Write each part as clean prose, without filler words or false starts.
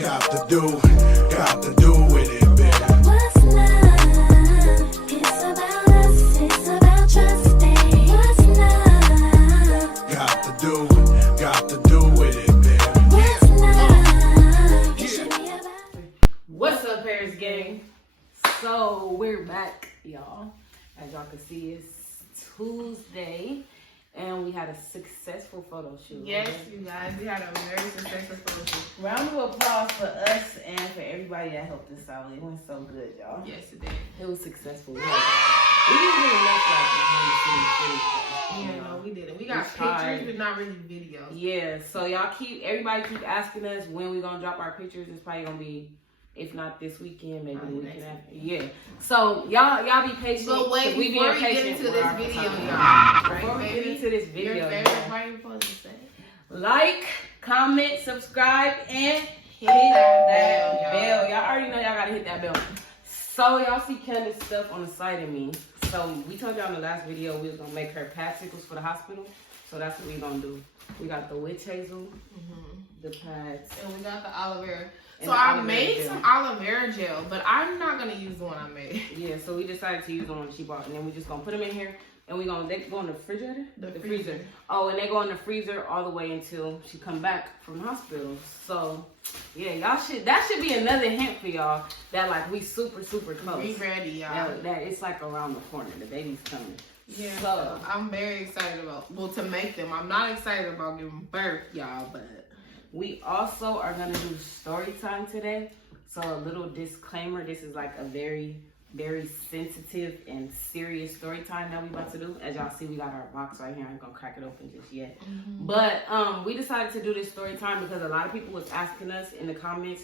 Got to do with it, baby. What's love? It's about us, it's about trusting. What's love? Got to do with it, baby. What's love? It should be about. What's up, Paris gang? So we're back, y'all. As y'all can see, it's Tuesday, and we had a successful photo shoot. Yes, you guys, we had a very successful photo shoot. Round of applause for us and for everybody that helped us out. It went so good, y'all. Yes, it did. It was successful. We didn't get enough like behind the scenes footage. Yeah, no, we didn't. We got tried. pictures, but not really videos. Yeah, so everybody keep asking us when we gonna drop our pictures. It's probably gonna be, if not this weekend, maybe the weekend after. Yeah. So y'all be patient. But wait, we before we being get patient into with this our video, time. y'all. Before we get into this video, Your favorite part you're supposed to say? like, comment, subscribe, and hit that that bell, bell. Y'all already know y'all gotta hit that bell. So y'all see Candace stuff on the side of me. So we told y'all in the last video we was gonna make her padsicles for the hospital. So that's what we gonna do. We got the witch hazel, the pads, And we got the aloe vera. And So the I aloe vera made gel. some aloe vera gel, but I'm not gonna use the one I made. Yeah, so we decided to use the one she bought, and then we just gonna put them in here, and they go in the refrigerator, The freezer. Oh, and they go in the freezer all the way until she come back from the hospital. So yeah, that should be another hint for y'all that like we super close. Be ready, y'all. That it's like around the corner. The baby's coming. Yeah, So- so I'm very excited to make them. I'm not excited about giving birth, y'all, but We also are gonna do story time today. So a little disclaimer: this is like a very sensitive and serious story time that we about to do. As y'all see, we got our box right here. I ain't gonna crack it open just yet. But we decided to do this story time because a lot of people was asking us in the comments,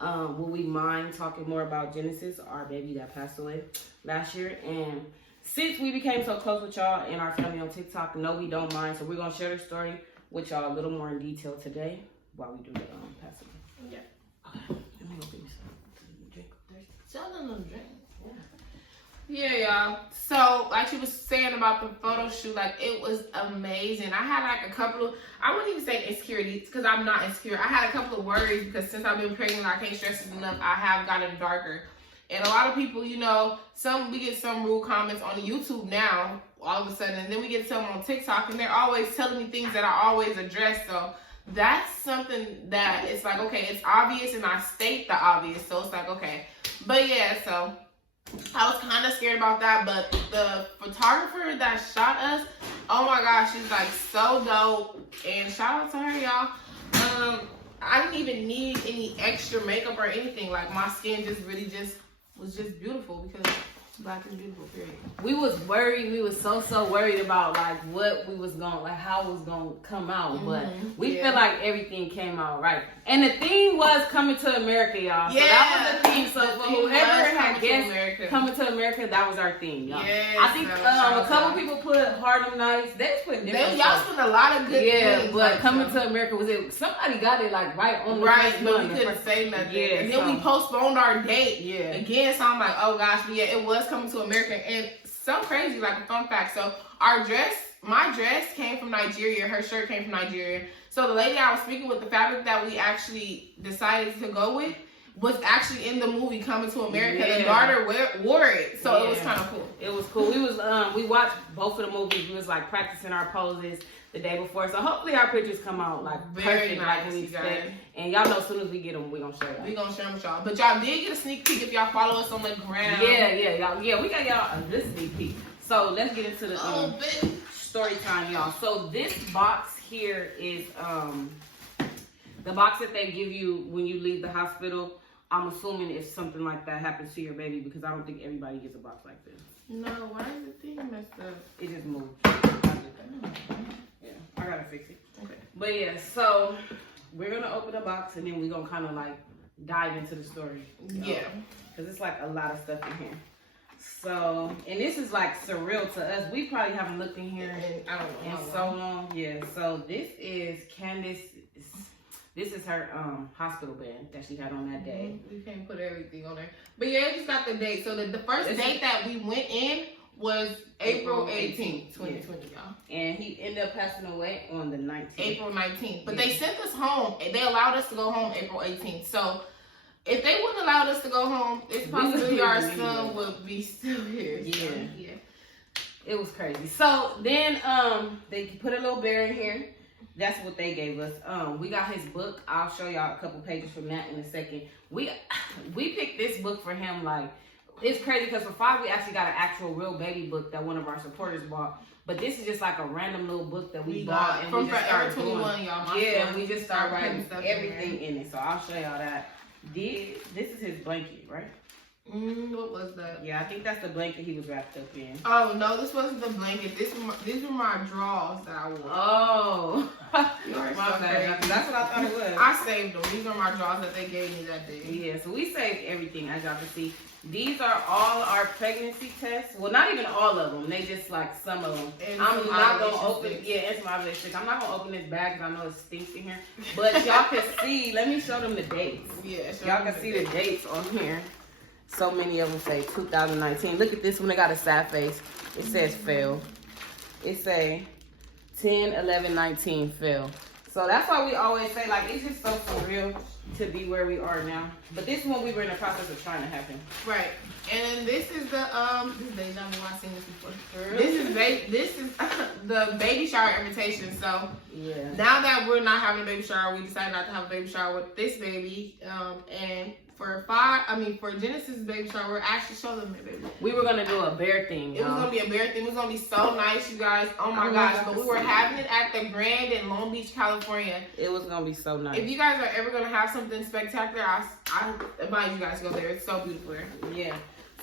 would we mind talking more about Genesis, our baby that passed away last year? And since we became so close with y'all and our family on TikTok, no, we don't mind. So we're gonna share the story with y'all a little more in detail today while we do the passing. yeah. Okay, let me go get me some drink. Tell them to drink. Yeah, y'all. So, like she was saying about the photo shoot, like it was amazing. I had like a couple of, I wouldn't even say insecurities because I'm not insecure. I had a couple of worries because since I've been pregnant, I can't stress this enough. I have gotten darker, and a lot of people, we get some rude comments on YouTube now, all of a sudden, and then we get some on TikTok, and they're always telling me things that I always address. So that's something that it's like, okay, it's obvious, and I state the obvious. So it's like, okay, but yeah, so. I was kind of scared about that, but the photographer that shot us, oh my gosh, she's like so dope, and shout out to her, y'all. I didn't even need any extra makeup or anything. Like my skin was just beautiful because Black is beautiful, period. We was worried. We was so worried about like what we was going, like how it was gonna come out. But we feel like everything came out right. And the theme was coming to America, y'all. So that was the theme. So for whoever had guessed coming to America, that was our theme, y'all. Yes, I think a couple people put Harlem Nights. They was putting different Y'all stuff. spent a lot of good Yeah, things. but like, coming to America was it? Somebody got it like right on the right, first but one. we couldn't say nothing. Yeah, and then we postponed our date Yeah. again. So I'm like, oh gosh, but yeah, it was coming to America. And so crazy, like a fun fact. So my dress came from Nigeria. Her shirt came from Nigeria. So the lady I was speaking with, the fabric that we actually decided to go with was actually in the movie Coming to America. Yeah. The daughter wore it, so it was kind of cool. It was cool. We watched both of the movies. We was like practicing our poses the day before. So hopefully our pictures come out like Very perfect, nice, like we you expect. guys. And y'all know as soon as we get them, we gonna share them. We gonna share them with y'all. But y'all did get a sneak peek if y'all follow us on the gram. Yeah, we got y'all a good sneak peek. So let's get into the story time, y'all. So this box here is the box that they give you when you leave the hospital. I'm assuming if something like that happens to your baby, because I don't think everybody gets a box like this. No, why is the thing messed up? It just moved. Yeah, I gotta fix it. Okay. But yeah, so we're gonna open the box and then we're gonna kind of like dive into the story. Yeah. Because it's like a lot of stuff in here. So, and this is like surreal to us. We probably haven't looked in here And I don't know. in so long. Yeah, so this is Candace. This is her hospital bed that she had on that day. We can't put everything on there. But yeah, I just got the date. So the first date that we went in was April 18th, 2020, y'all. And he ended up passing away on the 19th. April 19th. But they sent us home. They allowed us to go home April 18th. So if they wouldn't allow us to go home, it's possibly our son would be still here. Yeah. So, yeah. It was crazy. So then they put a little bear in here. That's what they gave us. We got his book. I'll show y'all a couple pages from that in a second. We picked this book for him. Like, it's crazy because for $5 we actually got an actual real baby book that one of our supporters bought. But this is just like a random little book that we bought and from we just Forever started 21, doing. y'all. Yeah, we just started putting writing stuff everything in it. So I'll show y'all that. This is his blanket, right? What was that? Yeah, I think that's the blanket he was wrapped up in. Oh no, this wasn't the blanket. These were my drawers that I wore. Oh, You are my so bad. crazy. That's what I thought it was. I saved them. These are my drawers that they gave me that day. Yeah, so we saved everything, as y'all can see. These are all our pregnancy tests. Well, not even all of them. They just like some of them. And I'm some not gonna ovulation open. sticks. Yeah, and some ovulation sticks. I'm not gonna open this bag because I know it stinks in here. But y'all can see. Let me show them the dates. Yeah, Y'all can see the dates on here. So many of them say 2019. Look at this one. They got a sad face. It says fail. It say 10, 11, 19 fail. So that's why we always say, like, it's just so surreal to be where we are now. But this one we were in the process of trying to happen. Right. And then this is the this is I've seen this before. Really? This is the baby shower invitation. So Yeah. now that we're not having a baby shower, we decided not to have a baby shower with this baby. And for Genesis' baby shower, we're actually showing them their baby. We were gonna do a bear thing. It was gonna be a bear thing. It was gonna be so nice, you guys. Oh my gosh! But we were having it at the Grand in Long Beach, California. It was gonna be so nice. If you guys are ever gonna have something spectacular, I advise you guys to go there. It's so beautiful there. Yeah.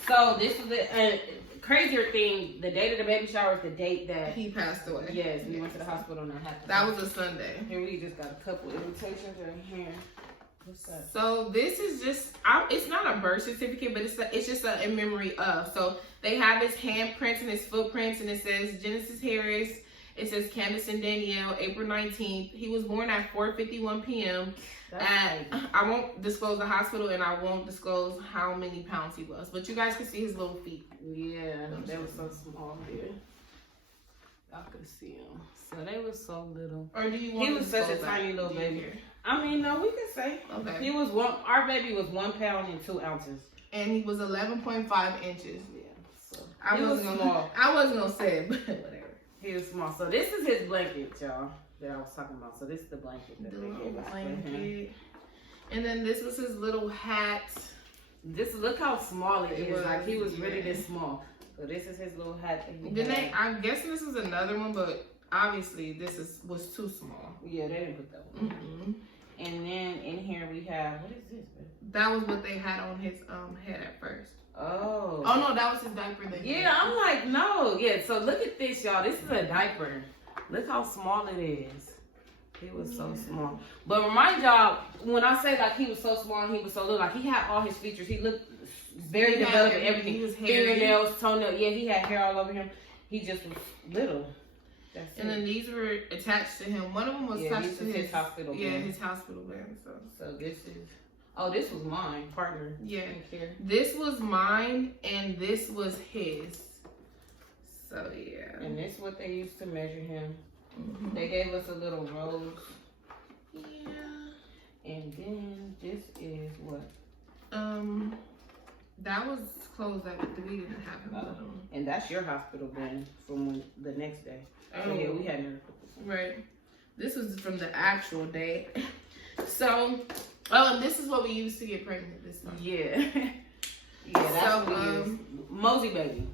So this is the crazier thing. The date of the baby shower is the date that He passed away. Yes, we went to the hospital and that happened. That was a Sunday. Here we just got a couple invitations right here. What's that? So this is just, it's not a birth certificate, but it's just a in memory of. So they have his handprints and his footprints, and it says Genesis Harris. It says Candace and Danielle, April 19th. He was born at 4:51 p.m. I won't disclose the hospital, and I won't disclose how many pounds he was. But you guys can see his little feet. Yeah, they were so small here. Y'all could see him. So they were so little. Or do you want He to was such a disclose that? tiny little Do you baby. care? I mean, no, we can say. Okay. He was our baby was 1 pound and 2 ounces. And he was 11.5 inches. Yeah. So I he was wasn't small. gonna, I wasn't gonna say it, but whatever. He was small. So this is his blanket, y'all, that I was talking about. So this is the blanket that The they little gave us for him. blanket. And then this was his little hat. Look how small it is. was, Like he was really yeah. this small. So this is his little hat that he Then had. I'm guessing this was another one, but obviously this was too small. Yeah, they didn't put that one. Mm-hmm. And then in here we have, what is this, babe? That was what they had on his head at first. Oh. Oh no, that was his diaper. Yeah, I'm like, no. Yeah, so look at this, y'all. This is a diaper. Look how small it is. He was so small. But remind y'all, when I say like he was so small and he was so little, like he had all his features. He looked very He had developed and everything. everything. He was hairy. Fingernails, toenail. Yeah, he had hair all over him. He just was little. That's And it. then these were attached to him. One of them was Yeah, attached these to was his hospital Yeah, band. his hospital band. So this is, oh, this was mine, partner. yeah, Here. this was mine and this was his. So yeah. And this is what they used to measure him. Mhm. They gave us a little rose. Yeah. And then this is what? That was clothes that we didn't have him put on. And that's your hospital band from the next day. So yeah, we had never put this on. Right. This was from the actual day. So, and this is what we used to get pregnant this time. Yeah. Yeah, that's So, what we used. Mosey baby.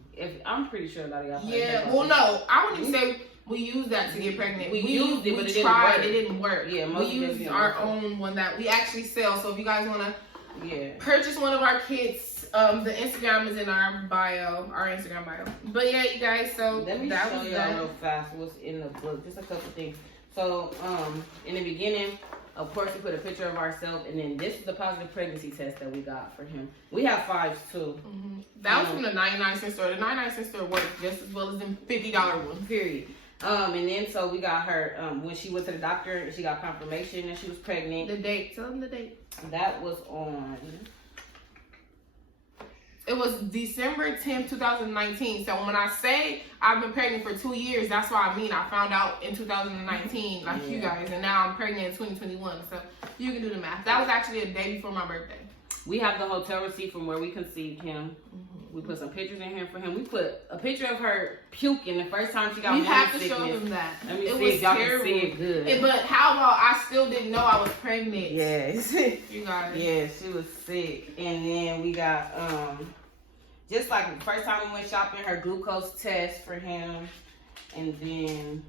I'm pretty sure a lot of y'all probably Yeah, know well, about no, I wouldn't even say we used that to get pregnant. We used it, but it didn't tried, work. it didn't work. Yeah, we most of it used didn't our work. own one that we actually sell. So if you guys want to this. Yeah. purchase one of our kits, the Instagram is in our bio, our Instagram bio. But yeah, you guys, so Let me that show was y'all that. real fast what's in the book. Just a couple things. So, in the beginning, of course, we put a picture of ourselves, and then this is the positive pregnancy test that we got for him. We have 5s too. Mm-hmm. That was from the 99-cent store. The 99-cent store worked just as well as them $50 ones. Period. And then so we got her when she went to the doctor and she got confirmation that she was pregnant. The date, tell them the date. That was on. It It was December 10th, 2019. So when I say I've been pregnant for 2 years, that's what I mean. I found out in 2019, like you guys, and now I'm pregnant in 2021. So you can do the math. That was actually a day before my birthday. We have the hotel receipt from where we conceived him. We put some pictures in here for him. We put a picture of her puking the first time she got You have to sickness. show them that. Let me It see was if y'all terrible. can see it good. But how about I still didn't know I was pregnant? Yes. You guys. Yeah, she was sick. And then we got, just like the first time we went shopping, her glucose test for him. And then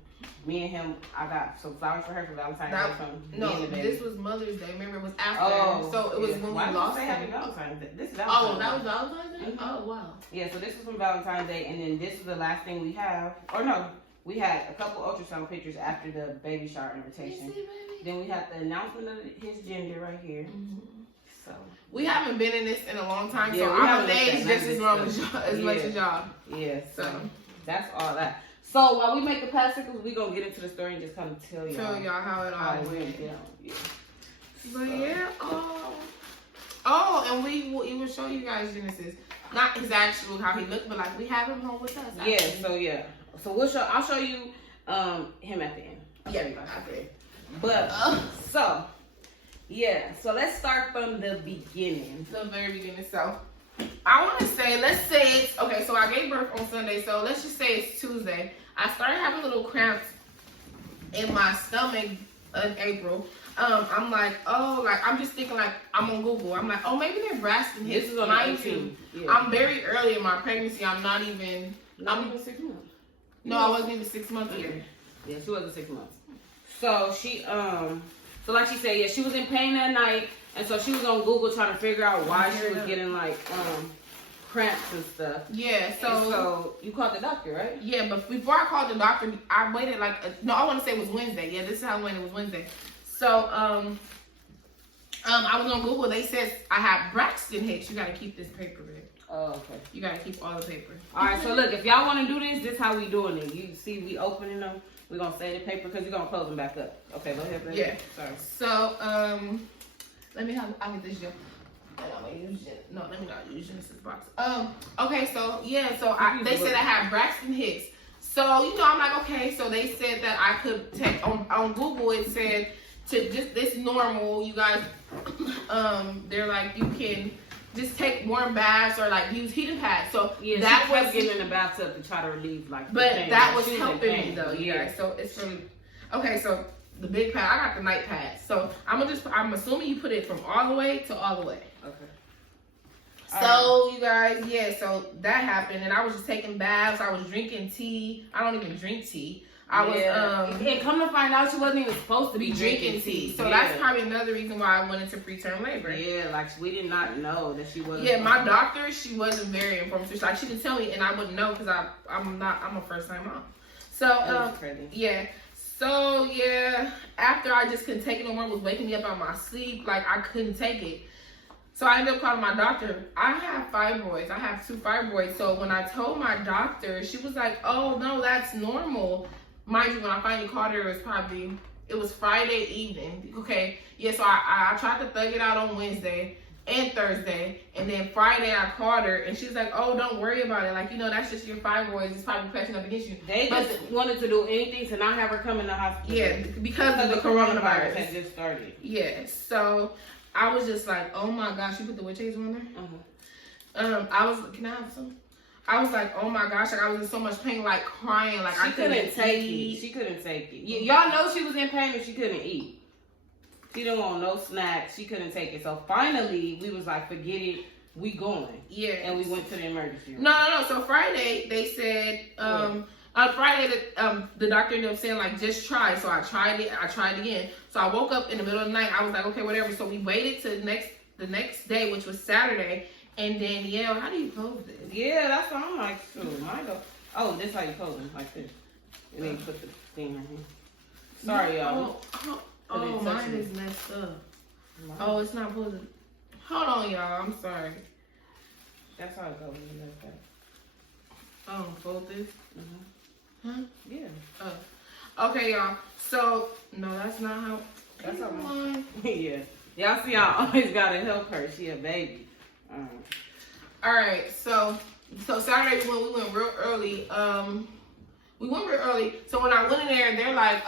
me and him, I got some flowers for her for Valentine's Day from me and the baby. This was Mother's Day. Remember, it was after. Oh, so it was yeah. when Why we did lost you say Happy him. Valentine's Day? This is Valentine's Oh, that Day. was Valentine's Day? Mhm. Oh, wow. Yeah, so this was from Valentine's Day, and then this is the last thing we have. Or no, we had a couple ultrasound pictures after the baby shower invitation. Then we had the announcement of his gender right here. So We haven't been in this in a long time, Yeah, so we I'm haven't amazed looked at just as none long of as this y'all, as much as y'all. yeah, so So that's all that. So while we make the popsicles, we gonna get into the story and just kind of tell y'all show y'all how it how all it went. went down. Yeah. But yeah, oh, and we will even show you guys Genesis, not his actual how he looked, but like we have him home with us. Yeah. So yeah. So we'll show. I'll show you him at the end. Yeah, Okay. But so yeah. So let's start from the beginning. the very beginning. So I want to say, let's say it's okay. So I gave birth on Sunday. So let's just say it's Tuesday. I started having little cramps in my stomach in April. I'm like, oh, like I'm just thinking like I'm on Google. I'm like, oh, maybe they're Braxton hits. This is on the Mind 18th. you, Yeah. I'm very early in my pregnancy. I'm not even. Not even 6 months. No, I wasn't even 6 months yet. Yeah, she wasn't 6 months. So she so like she said, yeah, she was in pain that night, and so she was on Google trying to figure out why she was getting like cramps and stuff. Yeah, And so so you called the doctor, right? yeah, but before I called the doctor, I waited like I want to say it was Wednesday. Yeah, this is how I went. It was Wednesday. So I was on Google. They said I have Braxton Hicks. You gotta keep this paper, babe. Oh, okay. You gotta keep all the paper. All right, so look, if y'all want to do this, this how we doing it. You see, we opening them. We're gonna save the paper because you're gonna close them back up. Okay, go ahead, baby. Yeah. Sorry. So let me have. I'll get this gel. And I'm gonna use it. No, let me not use Genesis box. Okay, so yeah, so they said I have Braxton Hicks. So you know, I'm like, okay. So they said that I could take on Google. It said to just this normal. You guys, they're like you can just take warm baths or like use heating pads. So Yeah, that she was was getting in the bathtub to try to relieve like. the but pain. that was She in helping me pain. though, you Yeah. guys. So it's really okay. So the big pad, I got the night pad. So I'm assuming you put it from all the way to all the way. Okay. So you guys, yeah. So that happened, and I was just taking baths. I was drinking tea. I don't even drink tea. I was and come to find out, she wasn't even supposed to be drinking tea. So Yeah. that's probably another reason why I went into preterm labor. Yeah, like we did not know that she wasn't. Yeah, my doctor, she wasn't very informed. So like she didn't tell me, and I wouldn't know because I'm a first time mom. So That's crazy. yeah. So yeah, after I just couldn't take it no more, it was waking me up out of my sleep. Like I couldn't take it. So I ended up calling my doctor. I have fibroids. I have 2 fibroids. So when I told my doctor, she was like, "Oh no, that's normal." Mind you, when I finally called her, it was Friday evening. Okay, yeah. So I tried to thug it out on Wednesday and Thursday, and then Friday I called her, and she's like, "Oh, don't worry about it. Like you know, that's just your fibroids. It's probably catching up against you." They just wanted to do anything to not have her come in the hospital. Yeah, because of the coronavirus. had just started. Yeah, so I was just like, oh my gosh, you put the witch hazel on there? Uh-huh. Can I have some? I was like, oh my gosh, like I was in so much pain, like crying, like I couldn't take eat. it. She couldn't take it. Y'all know she was in pain and she couldn't eat. She didn't want no snacks. She couldn't take it. So finally, we was like, forget it. We going. Yeah. And we went to the emergency room. No. So Friday, they said, on Friday, the doctor ended up saying, like, just try. So I tried it. I tried again. So I woke up in the middle of the night. I was like, okay, whatever. So we waited to the next day, which was Saturday. And Danielle, how do you close this? Yeah, that's what I'm like. Too. Mine go. Oh, this how you close them, like this. And then you put the thing right here. Sorry, y'all. Oh, mine is messed up. Oh, it's not supposed to. Hold on, y'all. I'm sorry. That's how it goes. Like that. Oh, fold this? Mm-hmm. Huh? Yeah. Oh. Okay, y'all. So, no, that's not how. That's how mine. Yeah. Y'all see, I always gotta help her. She a baby. All right, so Saturday when we went real early, So when I went in there, they're like,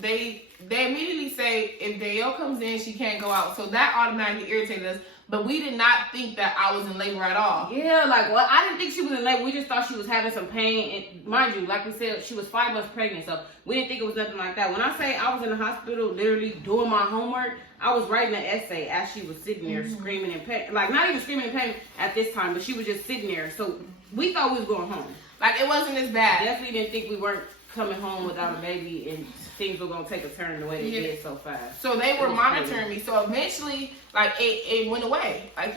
they immediately say if Danielle comes in, she can't go out. So that automatically irritated us. But we did not think that I was in labor at all. Yeah, like, well, I didn't think she was in labor. We just thought she was having some pain. And mind you, like we said, she was 5 months pregnant. So we didn't think it was nothing like that. When I say I was in the hospital literally doing my homework, I was writing an essay as she was sitting there screaming in pain. Like, not even screaming in pain at this time, but she was just sitting there. So we thought we was going home. Like, it wasn't as bad. Definitely didn't think we weren't coming home without a baby and things were going to take a turn the way they did so fast. So they were monitoring me. So eventually, like, it went away. Like,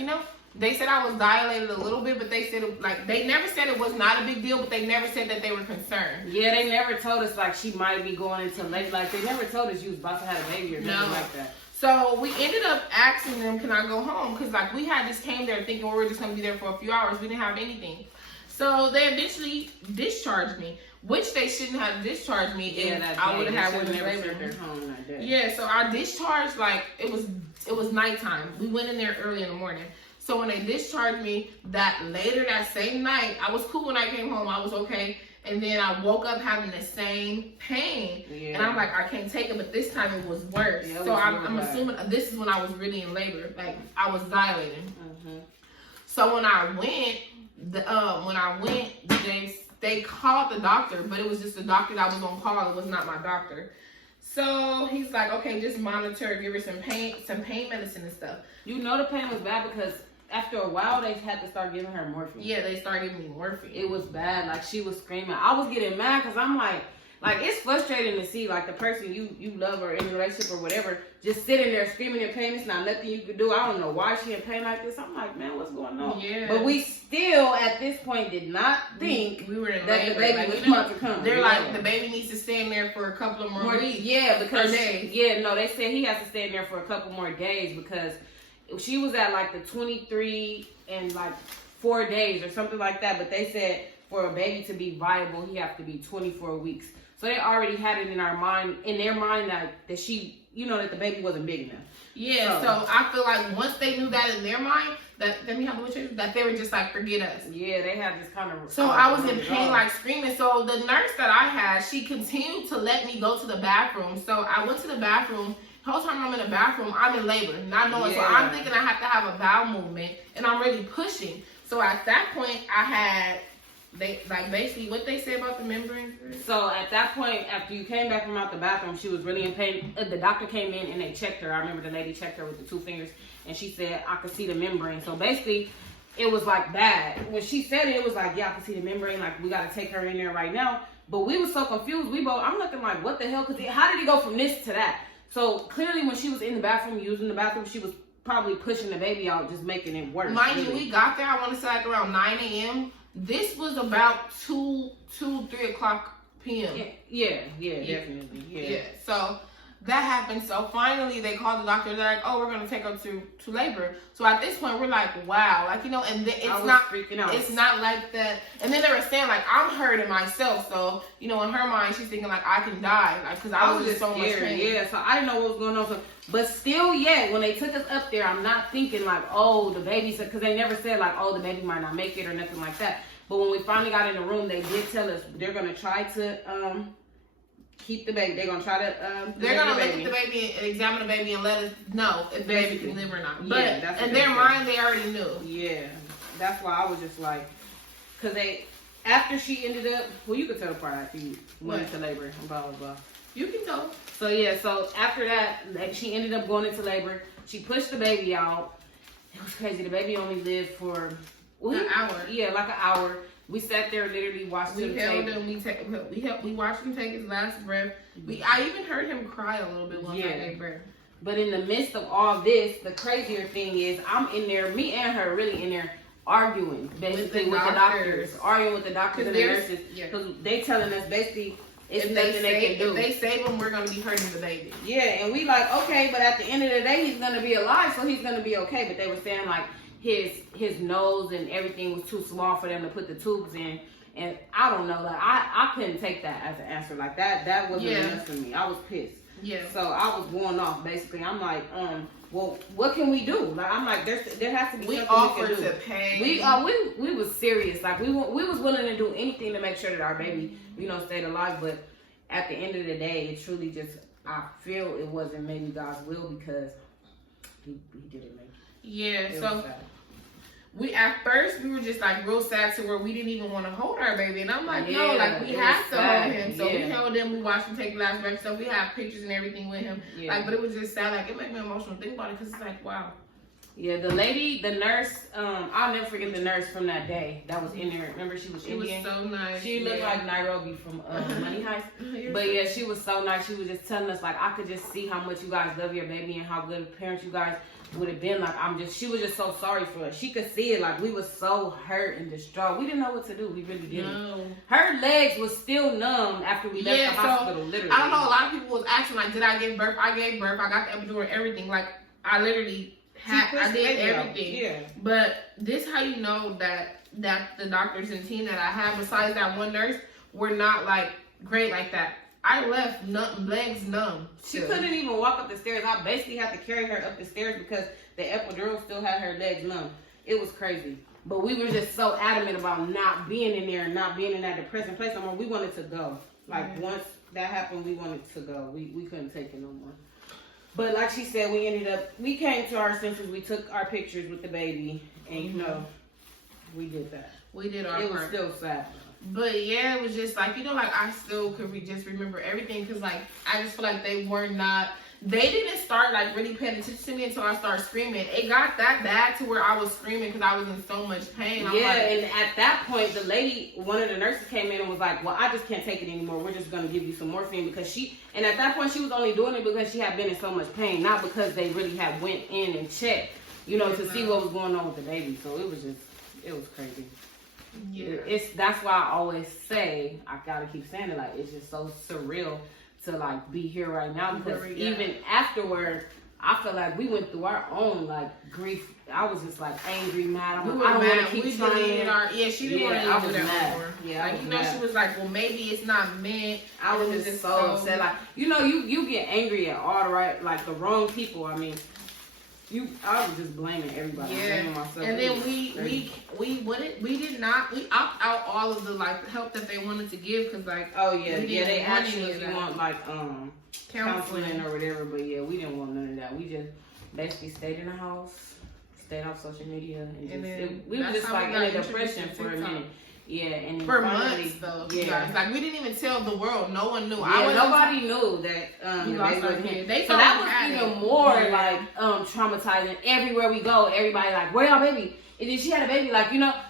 they said I was dilated a little bit, but they said, they never said it was not a big deal, but they never said that they were concerned. Yeah, they never told us, like, she might be going into labor. Like, they never told us you was about to have a baby or nothing like that. So we ended up asking them, can I go home? Because, like, we had just came there thinking we were just going to be there for a few hours. We didn't have anything. So they eventually discharged me, which they shouldn't have discharged me if I would have had women's labor. Yeah, so I discharged, like, it was nighttime. We went in there early in the morning. So when they discharged me, that same night, I was cool when I came home. I was okay. And then I woke up having the same pain. Yeah. And I'm like, I can't take it. But this time it was worse. Yeah, so I'm assuming this is when I was really in labor. Like, I was dilating. So when I went, they called the doctor, but it was just the doctor that was on call. It was not my doctor. So he's like, okay, just monitor, give her some pain medicine and stuff. You know the pain was bad because after a while they had to start giving her morphine. Yeah, they started giving me morphine. It was bad. Like, she was screaming. I was getting mad because I'm like it's frustrating to see, like, the person you love or in a relationship or whatever just sitting there screaming in pain. It's not nothing you could do. I don't know why she in pain like this. I'm like, man, what's going on? Yeah. But we still, at this point, did not think we were in that labor. The baby was about to come. They're like, the baby needs to stay in there for a couple of more weeks. Yeah, because days. Yeah, no, they said he has to stay in there for a couple more days because she was at like the 23 and like 4 days or something like that. But they said for a baby to be viable, he have to be 24 weeks. So they already had it in their mind that she, that the baby wasn't big enough. Yeah, so I feel like once they knew that in their mind, that they were just like, forget us. Yeah, they had this kind of. So I was in pain, like screaming. So the nurse that I had, she continued to let me go to the bathroom. So I went to the bathroom. The whole time I'm in the bathroom, I'm in labor, not knowing. Yeah. So I'm thinking I have to have a bowel movement, and I'm really pushing. So at that point, I had. Basically what they say about the membrane. So at that point, after you came back from out the bathroom, she was really in pain. The doctor came in and they checked her. I remember the lady checked her with the 2 fingers and she said, I could see the membrane. So basically, it was like bad. When she said it was like, yeah, I can see the membrane. Like, we got to take her in there right now. But we were so confused. I'm looking like, what the hell? Because how did he go from this to that? So clearly when she was in the bathroom, using the bathroom, she was probably pushing the baby out, just making it worse. Mind you, we got there, I want to say like around 9 a.m. This was about 3 o'clock p.m. Yeah, definitely. Yeah. So that happened. So finally they called the doctor. They're like, oh, we're going to take her to labor. So at this point, we're like, wow. Like, and it's not freaking out. It's not like that. And then they were saying, like, I'm hurting myself. So, in her mind, she's thinking, like, I can die. Like, because I was just so much pain. Yeah, so I didn't know what was going on. So, but still, when they took us up there, I'm not thinking, like, oh, the baby's, because they never said, like, oh, the baby might not make it or nothing like that. But when we finally got in the room, they did tell us they're going to try to keep the baby. They're going to try to they're going to look at the baby and examine the baby and let us know if the baby can live or not. But in their mind, they already knew. Yeah. That's why I was just like, because after she ended up, well, you could tell the part after you went into labor and blah, blah, blah. You can tell. So, so after that, she ended up going into labor. She pushed the baby out. It was crazy. The baby only lived for... an hour. Yeah, like an hour. We sat there literally watching him take. We watched him take his last breath. I even heard him cry a little bit once I gave birth. But in the midst of all this, the crazier thing is I'm in there, me and her really in there arguing basically with the doctors. Arguing with the doctors and the nurses. Because they telling us basically it's nothing they can do. If they save him, we're going to be hurting the baby. Yeah, and we like, okay, but at the end of the day, he's going to be alive, so he's going to be okay. But they were saying like, his nose and everything was too small for them to put the tubes in, and I don't know, like I couldn't take that as an answer like that. That wasn't enough for me. I was pissed. Yeah. So I was going off basically. I'm like, well, what can we do? Like, I'm like, there has to be We something offered we can do. to pay. We was serious. Like, we was willing to do anything to make sure that our baby, stayed alive. But at the end of the day, it truly just, I feel it wasn't maybe God's will because he didn't make it. Yeah, It so was sad. we at first we were just like real sad to where we didn't even want to hold our baby, and I'm like, no, Yeah, like we it have was to sad. hold him. So we Yeah. held him, we watched him take the last breath. So we have pictures and everything with him. Yeah. Like, but it was just sad. Like, it made me emotional to think about it because it's like, wow. Yeah, the nurse, I'll never forget the nurse from that day that was in there. Remember, she was She was Indian. so nice. She looked like Nairobi from Money Heist. But yeah, she was so nice. She was just telling us, like, I could just see how much you guys love your baby and how good parents you guys would have been. Like, she was just so sorry for us. She could see it. Like, we was so hurt and distraught. We didn't know what to do. We really didn't. No. Her legs was still numb after we left the hospital, literally. I don't know. A lot of people was asking, like, did I give birth? I gave birth. I got the epidural and everything. Like, I literally I did everything. Yeah. But this how you know that the doctors and team that I had, besides that one nurse, were not like great like that. I left legs numb. She couldn't even walk up the stairs. I basically had to carry her up the stairs because the epidural still had her legs numb. It was crazy. But we were just so adamant about not being in there and not being in that depressing place no more. We wanted to go. Like, once that happened, we wanted to go. We couldn't take it no more. But like she said, we came to our senses. We took our pictures with the baby, and we did that. We did our part. It was part. still sad. But yeah, it was just like, like I still could just remember everything because like I just feel like they didn't start like really paying attention to me until I started screaming. It got that bad to where I was screaming because I was in so much pain. And at that point, the lady, one of the nurses came in and was like, well, I just can't take it anymore. We're just going to give you some morphine because and at that point, she was only doing it because she had been in so much pain, not because they really had went in and checked, to see what was going on with the baby. So it was crazy. Yeah. That's why I always say, I got to keep saying it, like, it's just so surreal to like be here right now because even afterwards, I feel like we went through our own like grief. I was just like angry, mad. I don't want to keep trying. She didn't want to do that mad. anymore. Yeah, like she was like, well, maybe it's not meant. I was just so upset. Like, you get angry at all the wrong people. I mean, I was just blaming everybody. Blaming myself. And then we opt out all of the like help that they wanted to give because like they asked us if you want like counseling or whatever, but yeah, we didn't want none of that. We just basically stayed in the house, stayed off social media, and we were just like in a depression for a minute. Yeah, and for months though. Yeah, like we didn't even tell the world. No one knew. Yeah, nobody knew that the baby was him. So that was even more like traumatizing. Everywhere we go, everybody like, where y'all baby? And then she had a baby, like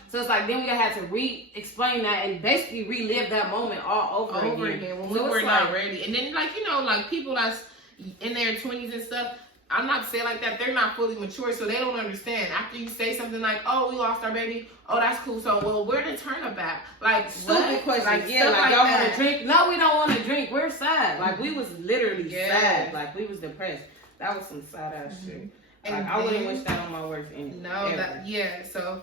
So it's like then we had to re-explain that and basically relive that moment all over again when we were not ready. And then like people that's in their 20s and stuff. I'm not saying like that. They're not fully mature, so they don't understand. After you say something like, "Oh, we lost our baby," oh, that's cool. So, well, where the turnabout? Like stupid questions. Like y'all want to drink? No, we don't want to drink. We're sad. Like we was literally sad. Like we was depressed. That was some sad ass shit. And like, I wouldn't wish that on my worst enemy. No, So,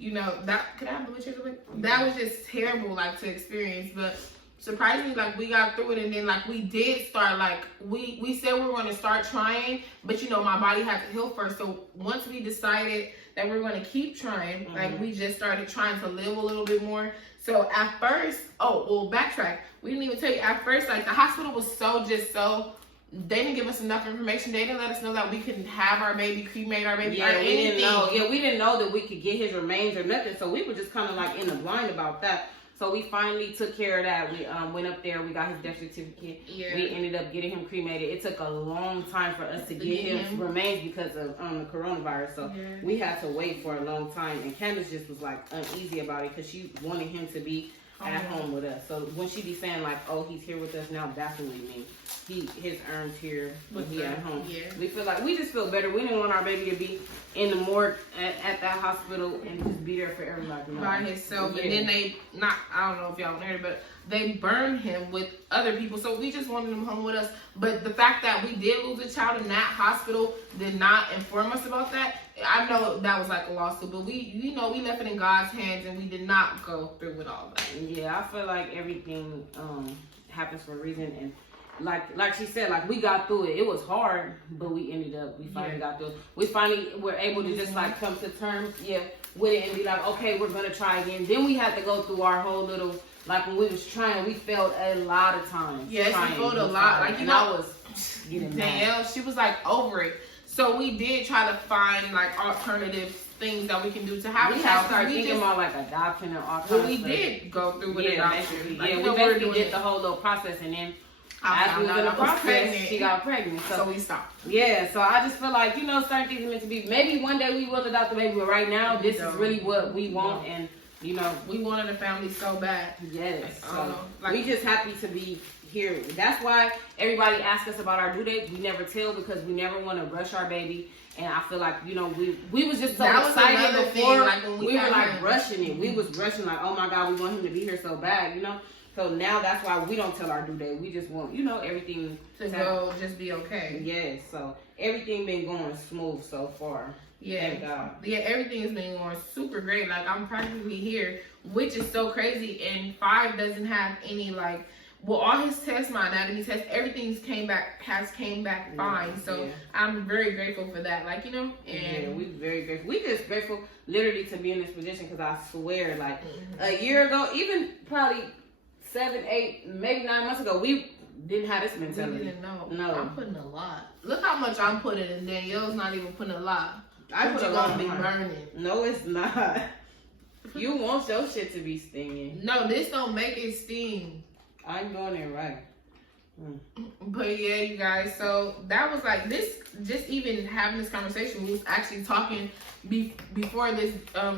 that could I have the witches of it? That was just terrible, like to experience, but. Surprisingly, like we got through it, and then like we did start like we said we were going to start trying, but my body had to heal first. So once we decided that we were going to keep trying, like we just started trying to live a little bit more. So at first, backtrack. We didn't even tell you at first. Like the hospital was they didn't give us enough information. They didn't let us know that we couldn't have our baby, cremate our baby, or anything. We didn't know. Yeah, we didn't know that we could get his remains or nothing. So we were just kind of like in the blind about that. So we finally took care of that. We went up there. We got his death certificate. Yeah. We ended up getting him cremated. It took a long time for us to get his remains because of the coronavirus. So we had to wait for a long time. And Candyce just was like uneasy about it because she wanted him to be at home with us. So when she be saying like, "Oh, he's here with us now," that's what we mean. His urn's here when he at home. Yeah. We just feel better. We didn't want our baby to be in the morgue at that hospital and just be there for everybody by himself. Yeah. And then I don't know if y'all heard, but they burned him with other people. So we just wanted him home with us. But the fact that we did lose a child in that hospital did not inform us about that. I know that was like a lawsuit, but we left it in God's hands and we did not go through with all that. Yeah, I feel like everything happens for a reason, and like she said, like we got through it. It was hard, but we finally got through it. We finally were able to just like come to terms, with it and be like, okay, we're gonna try again. Then we had to go through our whole little, like when we was trying, we failed a lot of times. Yes, we failed a lot. Like, you know, I was getting Danielle, she was like over it. So we did try to find like alternative things that we can do to have we a had child. started thinking about like adoption and all kinds Well, of we stuff. did go through with adoption. Like, we basically did the whole little process, and then as we was in the process, she got pregnant. So we stopped. Yeah, so I just feel like, you know, certain things are meant to be. Maybe one day we will adopt a baby, but right now, this is really what we want, and, you know. We wanted a family so bad. Yes. So like, we just happy to be here. That's why everybody asks us about our due date. We never tell because we never want to rush our baby. And I feel like, you know, we was just so excited before. Like when we were like rushing it. We was rushing like, oh my God, we want him to be here so bad, you know. So now that's why we don't tell our due date. We just want, you know, everything to go just be okay. Yes. So everything been going smooth so far. Yeah. Thank God. Yeah, everything has been going super great. Like I'm practically here, which is so crazy. And 5 doesn't have any like, well, all his tests, my anatomy tests, everything's came back fine. So I'm very grateful for that. Like, you know, and we're very grateful. We just grateful literally to be in this position because I swear, like a year ago, even probably 7, 8, maybe 9 months ago, we didn't have this mentality. We didn't know. No. I'm putting a lot. Look how much I'm putting in. Danielle's not even putting a lot. I put a lot. Be burning. No, it's not. You want your shit to be stinging. No, this don't make it sting. I'm doing it right. But yeah, you guys, so that was like this, just even having this conversation, we was actually talking before this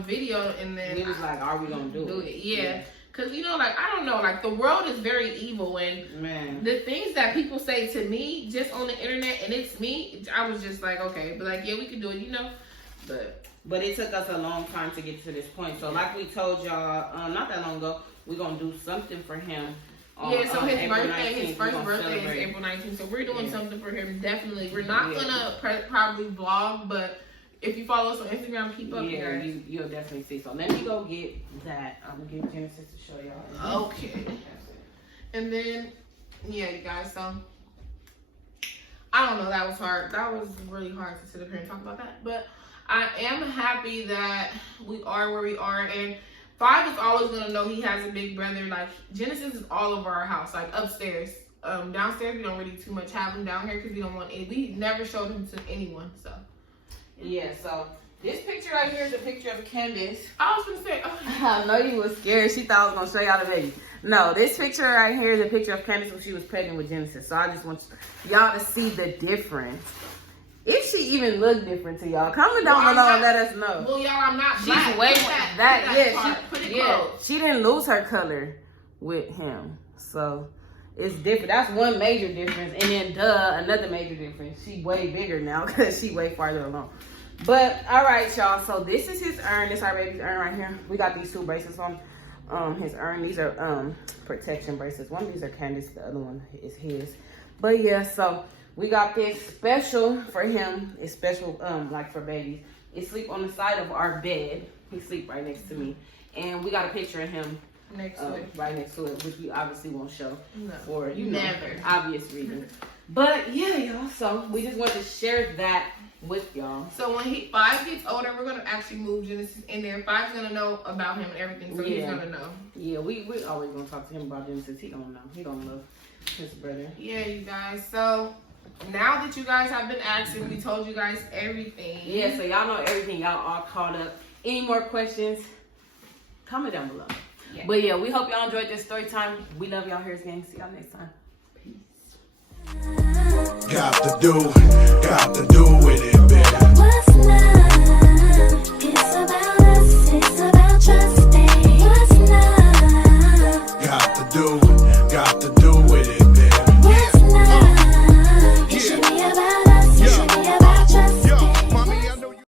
video, and then we was like, are we gonna do it? Yeah. Cause you know, like, I don't know, like the world is very evil, and the things that people say to me just on the internet, and it's me, I was just like, okay, but like, yeah, we can do it, you know, but it took us a long time to get to this point. So like we told y'all not that long ago, we're gonna do something for him. So his birthday, 19th, his first birthday is April 19th. So we're doing something for him, definitely. We're not gonna probably vlog, but if you follow us on Instagram, keep up, guys. You'll definitely see. So let me go get that. I'm gonna get Genesis to show y'all. Okay. And then, yeah, you guys, so I don't know, that was hard. That was really hard to sit up here and talk about that. But I am happy that we are where we are, and 5 is always gonna know he has a big brother. Like Genesis is all over our house, like upstairs. Downstairs we don't really too much have him. Down here because we don't want it. We never showed him to anyone. So yeah. So this picture right here is a picture of Candyce. I was gonna say, I know you was scared. She thought I was gonna show y'all the baby. No, this picture right here is a picture of Candyce when she was pregnant with Genesis. So I just want y'all to see the difference. If she even look different to y'all, comment down below and let us know. Well, y'all, I'm not She's black. way Yeah, she didn't lose her color with him, so it's different. That's one major difference, and then another major difference. She way bigger now because she way farther along. But all right, y'all. So this is his urn. This our baby's urn right here. We got these 2 bracelets on his urn. These are protection bracelets. One of these are Candyce, the other one is his. But yeah, so we got this special for him. It's special, like for babies. It sleep on the side of our bed. He sleep right next to me, and we got a picture of him next to it, right next to it, which we obviously won't show for never obvious reasons. But yeah, y'all. So we just want to share that with y'all. So when 5 gets older, we're gonna actually move Genesis in there. 5's gonna know about him and everything, so he's gonna know. Yeah, we always gonna talk to him about Genesis. He don't know. He don't love his brother. Yeah, you guys. So now that you guys have been asking, we told you guys everything. Yeah, so y'all know everything. Y'all all caught up. Any more questions? Comment down below. Yeah. But yeah, we hope y'all enjoyed this story time. We love y'all. Here's gang. See y'all next time. Peace. Got to do with it, baby. What's love? It's about us, it's about trusting. What's love? Got to do